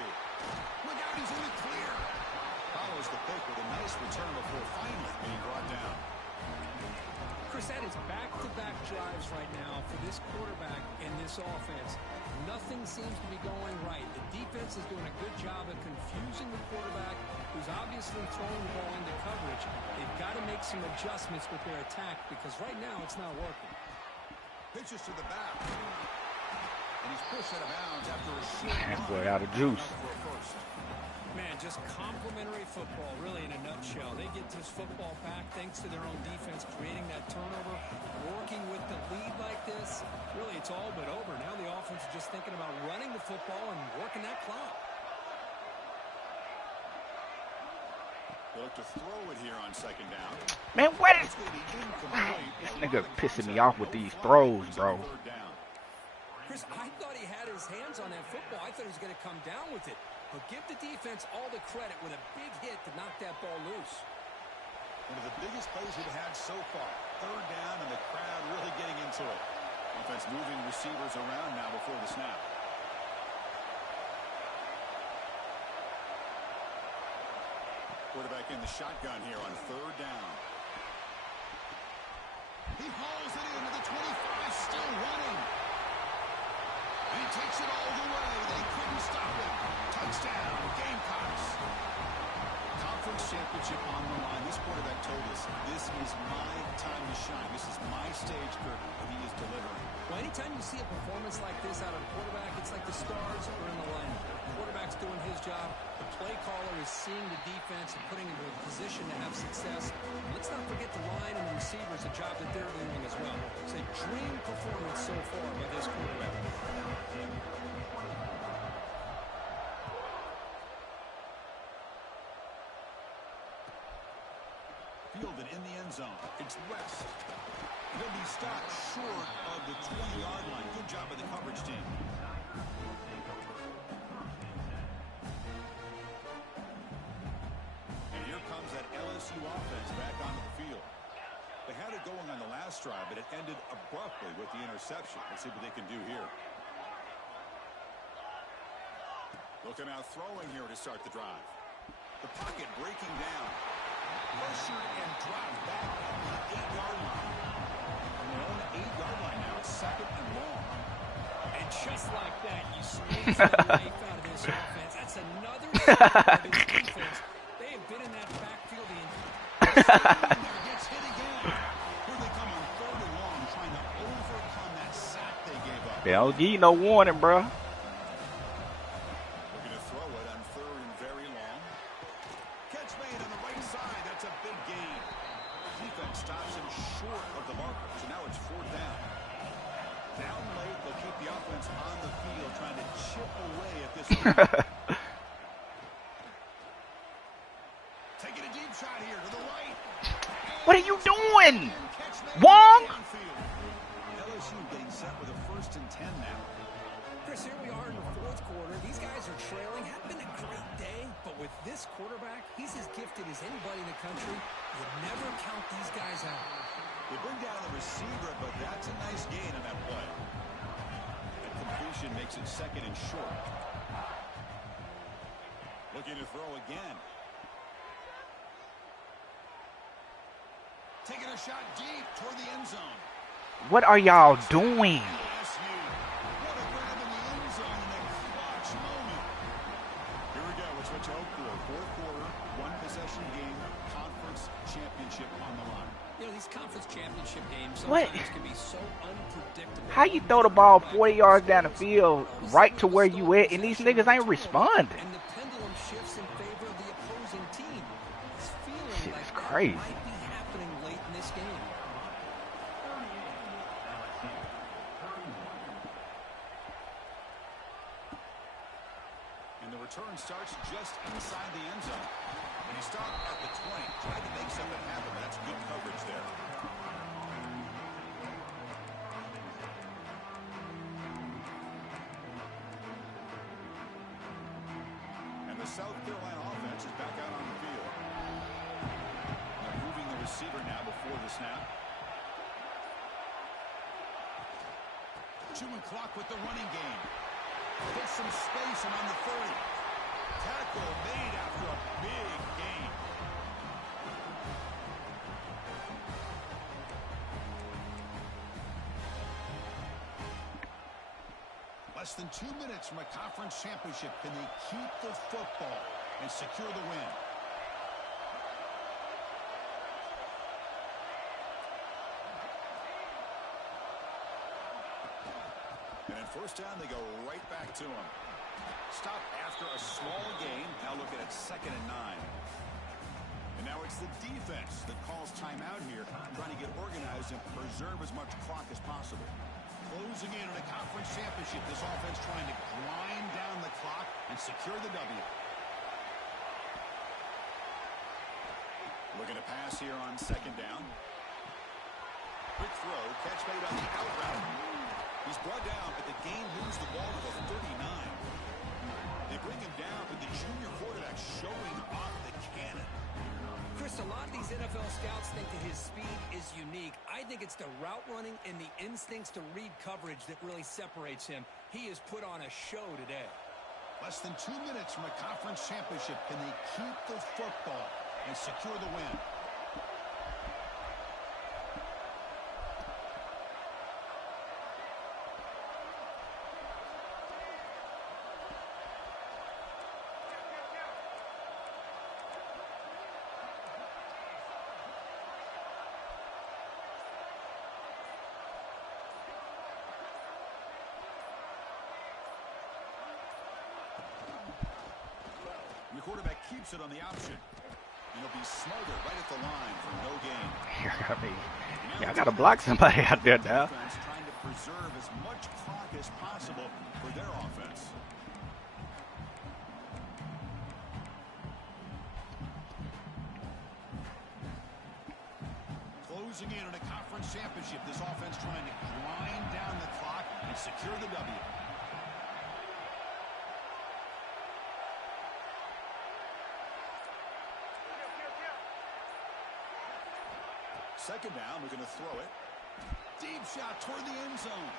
Look out, he's in the clear. Follows the pick with a nice return before finally being brought down. Chris, that is back-to-back drives right now for this quarterback and this offense. Nothing seems to be going right. The defense is doing a good job of confusing the quarterback, who's obviously throwing the ball into coverage. They've got to make some adjustments with their attack because right now it's not working. Pitches to the back. And he's pushed out of bounds after a short That run. boy out of juice. For a first. Man, just complimentary football, really, in a nutshell. They get this football back thanks to their own defense, creating that turnover, working with the lead like this. Really, it's all but over. Now the offense is just thinking about running the football and working that clock. They look to throw it here on second down. Man, what is... It's going to be incomplete. This nigga pissing me off with these throws, bro. Third down. Chris, I thought he had his hands on that football. I thought he was going to come down with it. But give the defense all the credit with a big hit to knock that ball loose. One of the biggest plays we've had so far. Third down and the crowd really getting into it. Offense moving receivers around now before the snap. Quarterback in the shotgun here on third down. He hauls it into the 25, still running. And he takes it all the way. They couldn't stop him. Touchdown, Gamecocks. Conference championship on the line. This quarterback told us, this is my time to shine. This is my stage, Kirk, and he is delivering. Well, anytime you see a performance like this out of a quarterback, it's like the stars are in alignment. The quarterback's doing his job. The play caller is seeing the defense and putting him in a position to have success. Let's not forget the line and the receivers, the job that they're doing as well. It's a dream performance so far by this quarterback. Fielded in the end zone. It's West. He'll be stopped short of the 20-yard line. Good job of the coverage team. And here comes that LSU offense back onto the field. They had it going on the last drive, but it ended abruptly with the interception. Let's see what they can do here. Looking out throwing here to start the drive. The pocket breaking down. Pressured and dropped back at the 8-yard line. On their own 8-yard line now, it's second and long. And just like that, you squeeze the life out of this offense. That's another step of this defense. They have been in that backfield the entire There gets hit again. Here they come on third and long, trying to overcome that sack they gave up. They don't give you no warning, bro. Looking to throw it on third and very long. Catch made on the right side. That's a big gain. Defense stops him short of the marker, so now it's fourth down. Down late, they'll keep the offense on the field, trying to chip away at this lead. Taking a deep shot here to the right. What are you doing? And catch made Wong? downfield. LSU getting set with a 1st and 10 now. Chris, here we are in the fourth quarter. These guys are trailing. Hadn't been a great day, but with this quarterback, he's as gifted as anybody in the country. You never count these guys out. They bring down the receiver, but that's a nice gain on that play. And completion makes it second and short. Looking to throw again. Taking a shot deep toward the end zone. What are y'all doing? LSU. What a grab in the end zone in a clutch moment. Here we go. It's what you hope for. Fourth quarter, one possession game, conference championship on the line. You know, these conference championship games What? sometimes can be so unpredictable. How you throw the ball 40 yards down the field right to where you at, and these niggas ain't responding? And the pendulum shifts in favor of the opposing team. It's feeling Shit like is that crazy. might be happening late in this game. And the return starts just inside the end zone. And he stopped at the 20. Tried to make something happen, but that's good coverage there. And the South Carolina offense is back out on the field. They're moving the receiver now before the snap. chewing clock with the running game. Gets some space and on the 30. Tackle made after a big gain. Less than 2 minutes from a conference championship. Can they keep the football and secure the win? And at first down, they go right back to him. Stop after a small gain. Now looking at 2nd and 9. And now it's the defense that calls timeout here, trying to get organized and preserve as much clock as possible. Closing in on a conference championship, this offense trying to grind down the clock and secure the W. Looking to pass here on 2nd down. Quick throw, catch made on the out route. He's brought down, but the game moves the ball to the 39. They bring him down, but the junior quarterback showing off the cannon. Chris, a lot of these NFL scouts think that his speed is unique. I think it's the route running and the instincts to read coverage that really separates him. He has put on a show today. Less than 2 minutes from a conference championship. Can they keep the football and secure the win? The quarterback keeps it on the option. And he'll be smothered right at the line for no gain. I gotta block somebody out there now. Trying to preserve as much clock as possible for their offense. Closing in on a conference championship, this offense trying to grind down the clock and secure the W. Second down, we're going to throw it. Deep shot toward the end zone.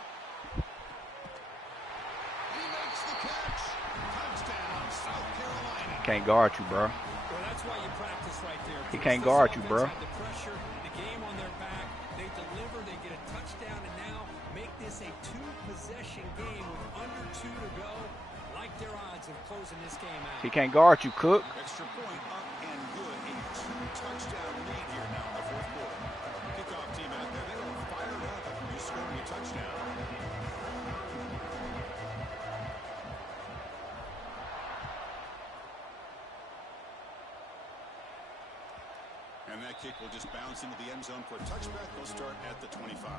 He makes the catch. Touchdown, South Carolina. Can't guard you, bro. Well, that's why you practice right there. He can't guard you, bro. The pressure, the game on their back. They deliver, they get a touchdown, and now make this a 2-possession game with under 2 to go. Like their odds of closing this game out. He can't guard you, Cook. Extra point up and good. A 2-touchdown lead here now in the fourth quarter. Kickoff team out there. They were fired up after just scoring a touchdown. And that kick will just bounce into the end zone for a touchback. They'll start at the 25.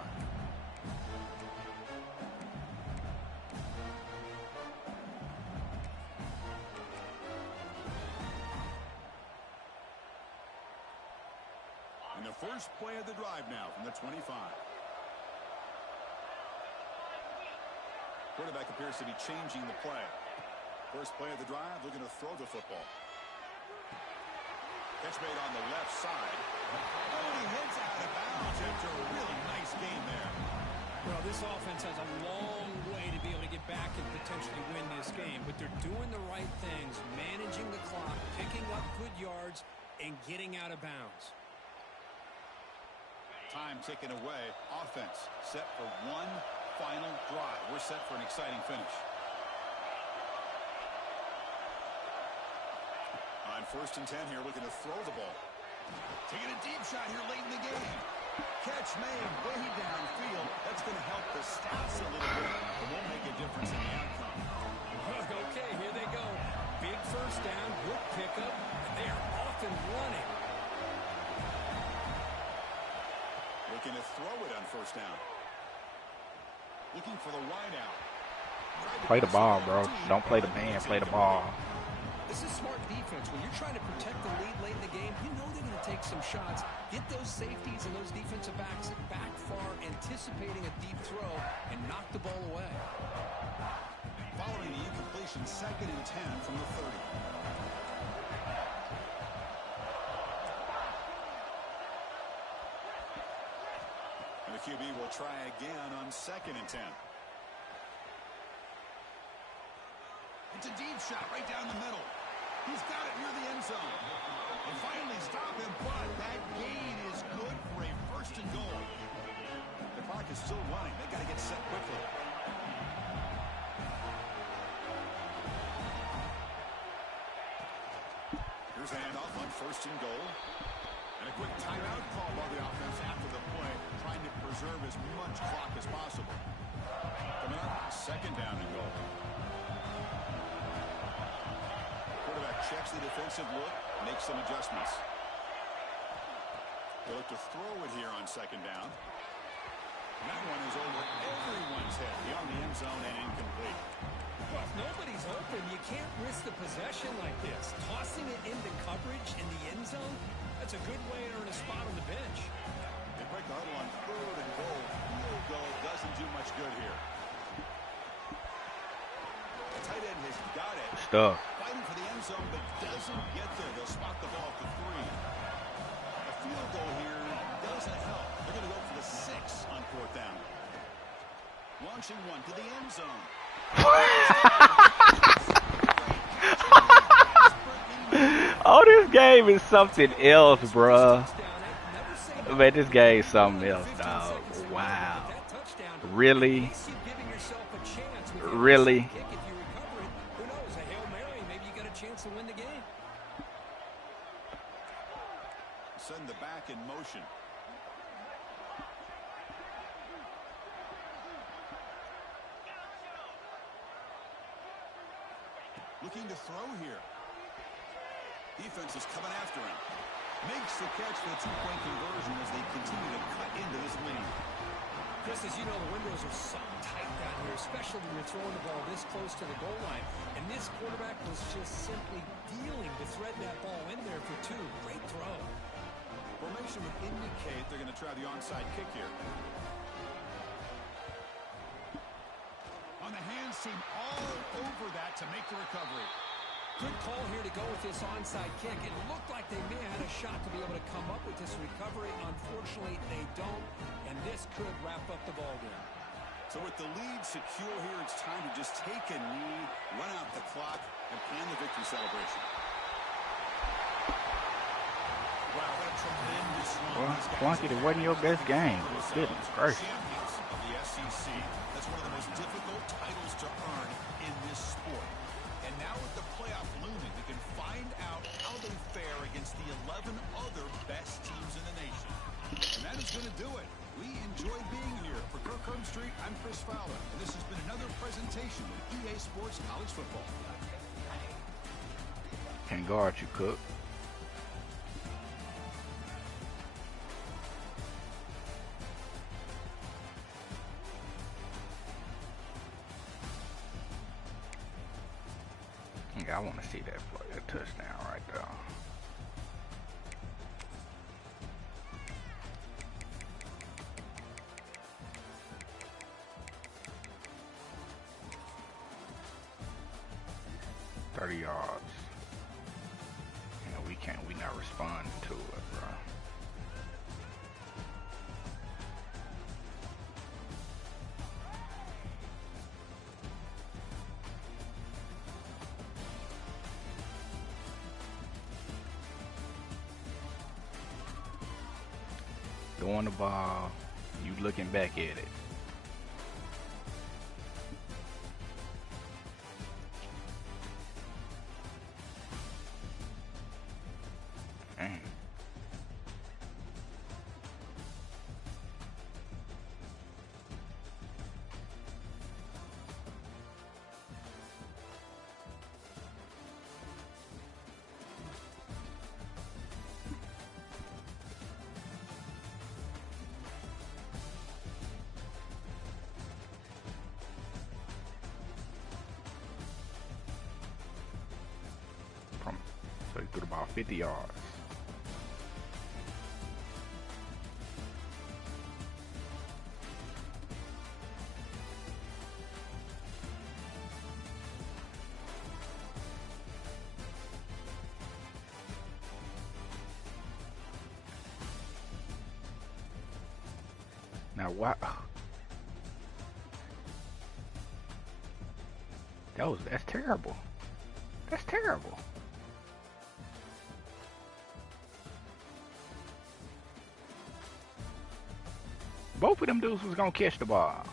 And the first play of the drive now from the 25. Quarterback appears to be changing the play. First play of the drive, looking to throw the football. Catch made on the left side. Oh, he heads out of bounds after a really nice game there. Well, this offense has a long way to be able to get back and potentially win this game, but they're doing the right things, managing the clock, picking up good yards, and getting out of bounds. Time ticking away. Offense set for one final drive. We're set for an exciting finish. On 1st and 10 here, looking to throw the ball. Taking a deep shot here late in the game. Catch made way downfield. That's going to help the stats a little bit, but won't make a difference in the outcome. Okay, here they go. Big first down, good pickup, and they are off and running. Looking to throw it on 1st down. Looking for the wide out. Play the ball, bro. Don't play the man. Play the ball. This is smart defense. When you're trying to protect the lead late in the game, you know they're going to take some shots. Get those safeties and those defensive backs back far, anticipating a deep throw, and knock the ball away. Following the incompletion, 2nd and 10 from the 30. And the QB will try again on 2nd and 10. It's a deep shot right down the middle. He's got it near the end zone. They finally stop him, but that gain is good for a first and goal. The clock is still running. They got to get set quickly. Here's a handoff on first and goal. And a quick timeout call by the offense after the play, trying to preserve as much clock as possible. Coming up, second down and goal. Quarterback checks the defensive look, makes some adjustments. They'll look to throw it here on second down. And that one is over everyone's head, beyond the end zone and incomplete. Well, if nobody's open, you can't risk the possession like this. Tossing it into coverage in the end zone, that's a good way to earn a spot on the bench. They break the huddle on third and goal. Field goal doesn't do much good here. The tight end has got it. Stuck. Fighting for the end zone, but doesn't get there. They'll spot the ball for 3. A field goal here doesn't help. They're going to go for the 6 on fourth down. Launching one to the end zone. Oh, this game is something else, bruh. Man, this game is something else, dog. Wow. Really? Really? Send the back in motion. Looking to throw here. Defense is coming after him. Makes the catch for the 2-point conversion as they continue to cut into this lead. Chris, as you know, the windows are so tight down here, especially when you're throwing the ball this close to the goal line. And this quarterback was just simply dealing to thread that ball in there for 2. Great throw. Formation would indicate they're going to try the onside kick here. On the hands team all over that to make the recovery. Good call here to go with this onside kick. It looked like they may have had a shot to be able to come up with this recovery. Unfortunately, they don't, and this could wrap up the ball game. So with the lead secure here, it's time to just take a knee, run out the clock, and plan the victory celebration. Wow, what a tremendous run. Well, Flunky, it wasn't your best game. Goodness gracious. Champions of the SEC. That's one of the most difficult titles to earn in this sport. And now with the playoff looming, we can find out how they fare against the 11 other best teams in the nation. And that is going to do it. We enjoyed being here. For Kirk Street, I'm Chris Fowler, and this has been another presentation of EA Sports College Football. Can't guard you, Cook. Yeah, I want to see that play, that touchdown right there. $30 yards. You know, we not responding to it, bro. Throwing the ball, you looking back at it. Dang. So he threw about 50 yards. Now what? That's terrible. That's terrible. Both of them dudes was gonna catch the ball.